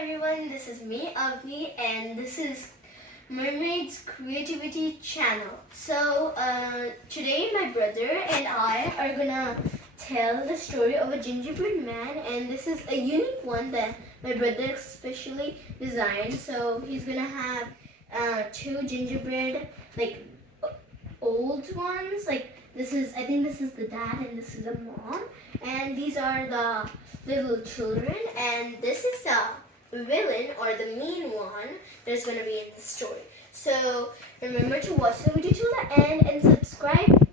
everyone, this is me, Avni, and this is Mermaids Creativity Channel. So, today my brother and I are gonna tell the story of a gingerbread man, and this is a unique one that my brother especially designed. So, he's gonna have two gingerbread, like old ones, like I think this is the dad and this is the mom, and these are the little children, and this is the villain or the mean one that's going to be in the story. So remember to watch the video till the end and subscribe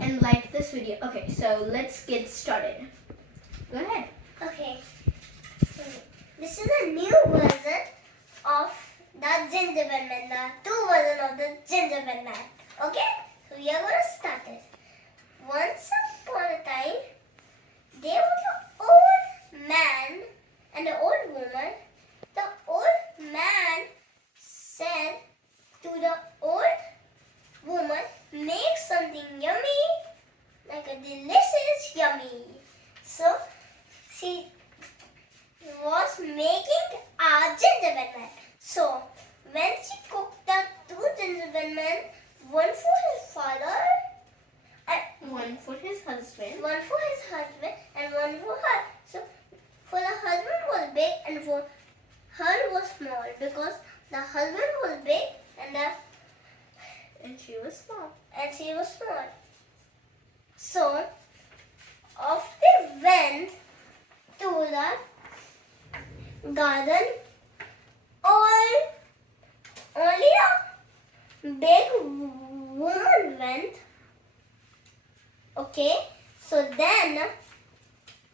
and like this video. Okay, so let's get started. Go ahead. Okay. This is a new version of the Gingerbread Man, the two version of the Gingerbread Man. Okay? So we are going to start it. Once upon a time, there was an old man and an old woman. The old man said to the old woman, make something yummy, like a delicious yummy. So she was making a gingerbread man. So when she cooked the two gingerbread men, one for his father, and one for his husband, and one for her. So for the husband was big and for her was small, because the husband was big and she was small. So off they went to the garden. Only a big woman went. Okay, so then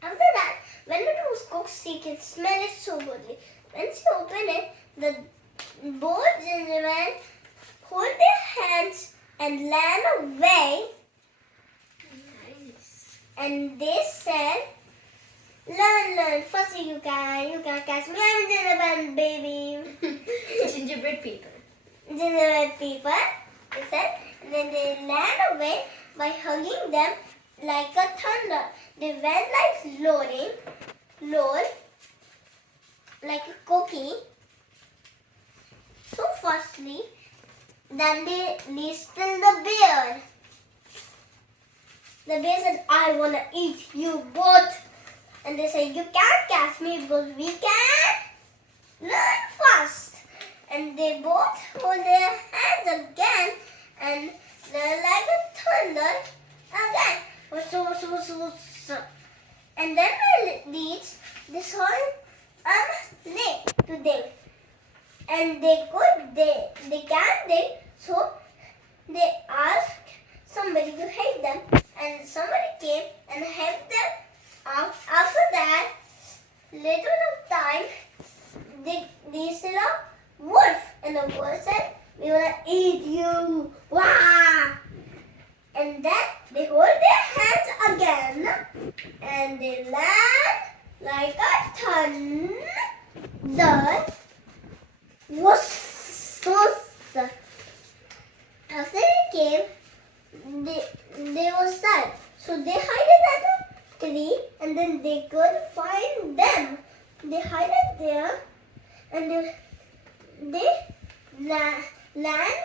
after that, when it was cooked, she can smell it so goodly. When she opened it, the both gingerbread hold their hands and ran away. Nice. And they said, learn, first you can catch me, I'm gingerbread baby. Gingerbread people. Gingerbread people, they said, and then they ran away by hugging them like a thunder. They went like load, like a cookie. So firstly, then they listened the bear. The bear said, I want to eat you both. And they said, you can't catch me because we can learn fast. And they both hold their hands again and they're like a thunder again. So. And then they reached this whole lake to dig. And they can't dig, so they asked somebody to help them. And somebody came and helped them. After that, later of time, they saw a wolf, and the wolf said, we want to eat you. Wah! And then they hold their hands again, and they land like a thunder. Whoosh! After they came, they were sad. So they hid at a tree, and then they could find them. They hid there, and they land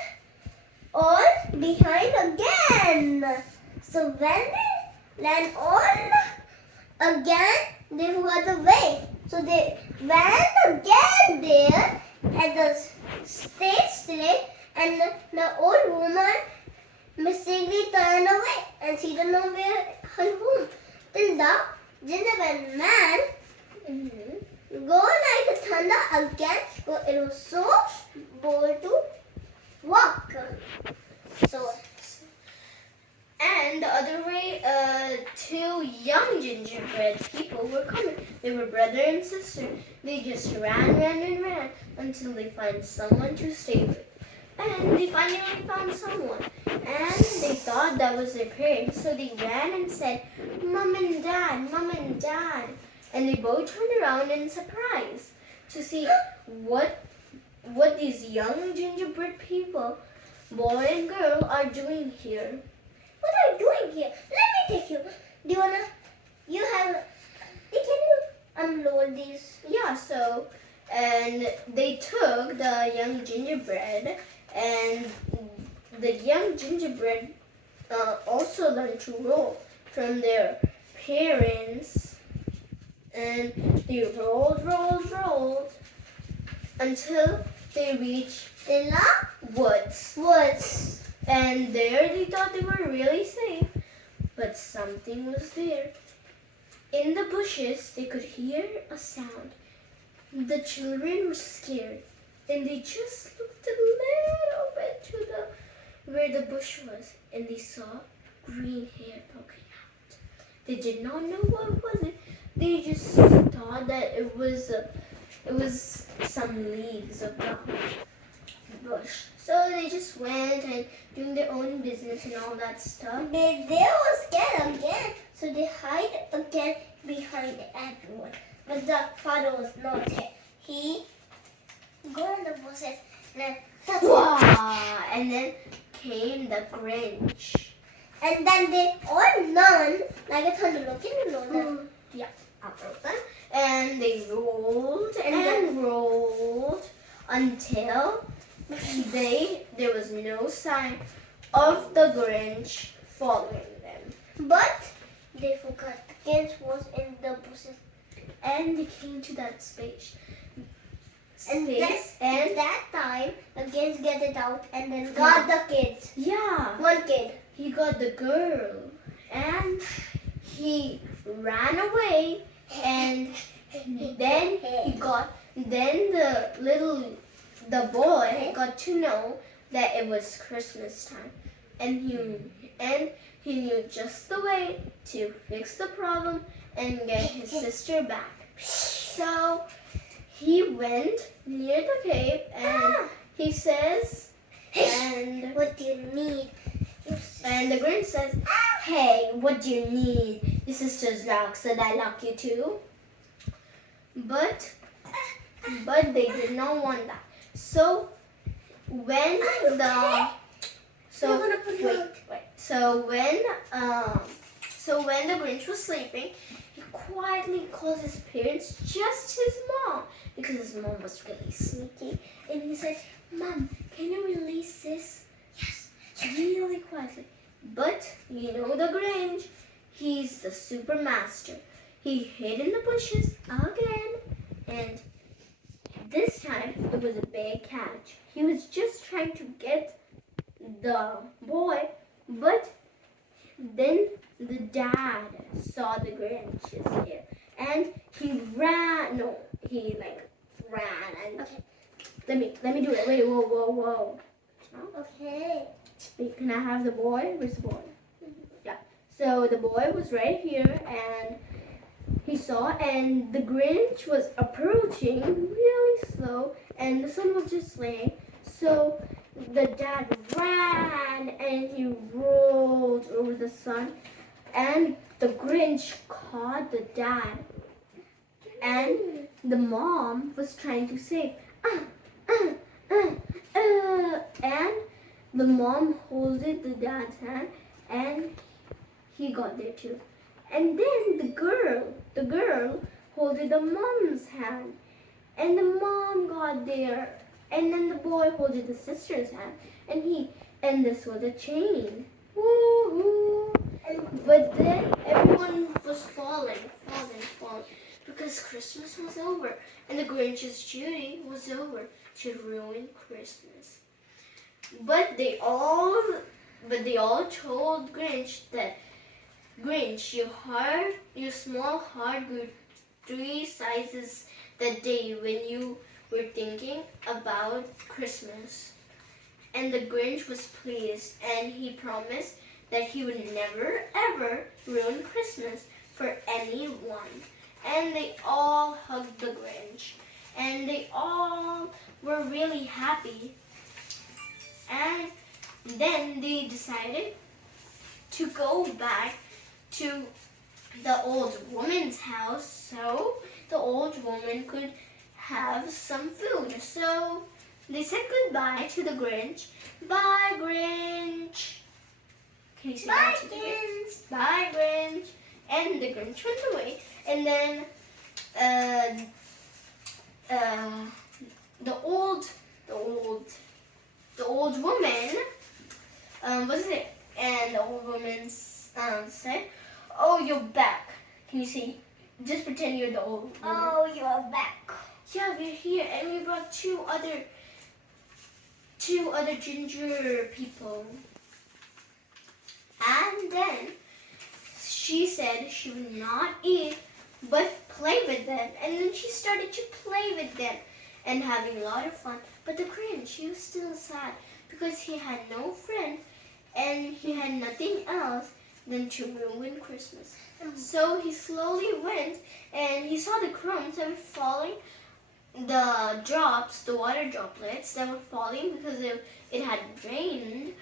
all behind again. So when they land all again, they got away. So they went again there at the stage, and the old woman mistakenly turned away, and she didn't know where her home. Till the gingerbread man go like a thunder again. So it was so bold to walk. So, and the other way, two young gingerbread people were coming. They were brother and sister. They just ran until they find someone to stay with. And they finally found someone. And they thought that was their parents. So they ran and said, Mom and Dad, Mom and Dad. And they both turned around in surprise to see what these young gingerbread people, boy and girl, are doing here. what are you doing here? Let me take you. Do you have, can you unload these? Yeah, so And they took the young gingerbread, and the young gingerbread also learned to roll from their parents. And they rolled until they reached The woods. And there they thought they were really safe, but something was there. In the bushes, they could hear a sound. The children were scared, and they just looked a little bit to where the bush was, and they saw green hair poking out. They did not know what was it. They just thought that it was some leaves of the bush. So they just went and doing their own business and all that stuff. They were scared again, so they hide again behind everyone. But the father was not there. He go in the bushes and then And then came the Grinch. and then they all learned like a thunder looking, you know that. Yeah, I wrote that. And they rolled and rolled until there was no sign of the Grinch following them. But they forgot the Grinch was in the bushes. And they came to that space. And that time, the Grinch get it out and then got the kids. Yeah. One kid. He got the girl. And he ran away. And then the boy got to know that it was Christmas time. And he knew just the way to fix the problem and get his sister back. So he went near the cave and he says, and what do you need? And the Grinch says, hey, what do you need? Your sister's locked, so I lock you too. But they did not want that. So when the Grinch was sleeping, he quietly called his parents, just his mom, because his mom was really sneaky. And he said, Mom, can you release this? Yes, really quietly. But you know the Grinch, he's the super master. He hid in the bushes again, and this time it was a big catch. He was just trying to get the boy, but then the dad saw the Grinch is here, and he ran. No, he ran and. Okay. Let me do it. Wait, whoa. Okay. Wait, can I have the boy? Where's the boy? Yeah. So the boy was right here, and he saw, and the Grinch was approaching really slow, and the sun was just laying. So the dad ran, and he rolled over the sun, and the Grinch caught the dad, and the mom was trying to say, and the mom holded the dad's hand, and he got there too. And then the girl holded the mom's hand, and the mom got there. And then the boy holded the sister's hand, and this was a chain. Woo-hoo. But then everyone was falling, because Christmas was over, and the Grinch's duty was over to ruin Christmas. But they all told Grinch that, Grinch, your small heart grew 3 sizes that day when you were thinking about Christmas. And the Grinch was pleased, and he promised that he would never ever ruin Christmas for anyone. And they all hugged the Grinch, and they all were really happy. And then they decided to go back to the old woman's house so the old woman could have some food. So they said goodbye to the Grinch. Bye, Grinch. Can you say Bye, that to the Grinch. Bye, Grinch. And the Grinch went away. And then the old woman was it? And the old woman said, "Oh, you're back. Can you see? Just pretend you're the old woman." Oh, you're back. Yeah, we're here, and we brought two other ginger people. And then she said she would not eat, but play with them. And then she started to play with them and having a lot of fun. But the Grinch, he was still sad because he had no friend and he had nothing else than to ruin Christmas. So he slowly went and he saw the crumbs that were falling, the drops, the water droplets that were falling because it had rained.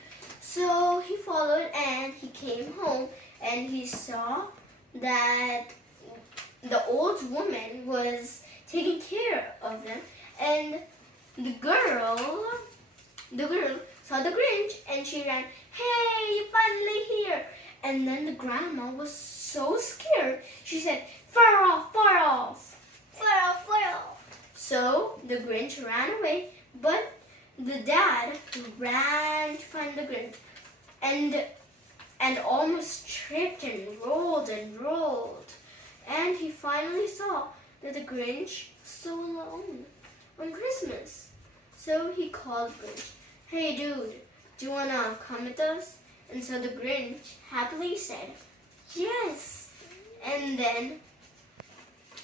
So he followed and he came home and he saw that the old woman was taking care of them, and the girl saw the Grinch and she ran, "Hey, you're finally here!" And then the grandma was so scared. She said, "Far off, far off." Far off, far off. So the Grinch ran away, but the dad ran to find the Grinch and almost tripped and rolled. And he finally saw that the Grinch was so alone on Christmas. So he called Grinch, "Hey dude, do you wanna come with us?" And so the Grinch happily said, "Yes." And then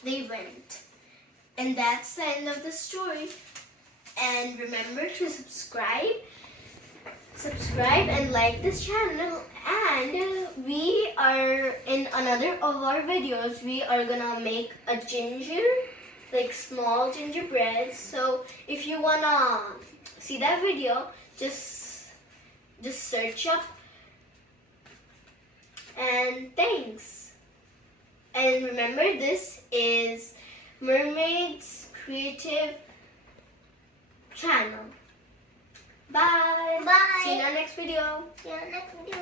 they went. And that's the end of the story. And remember to subscribe and like this channel. And we are in another of our videos. We are gonna make a small gingerbread. So if you wanna see that video, just search up. And thanks. And remember, this is Mermaids Creative Channel. Bye. Bye. See you in our next video. See you next video.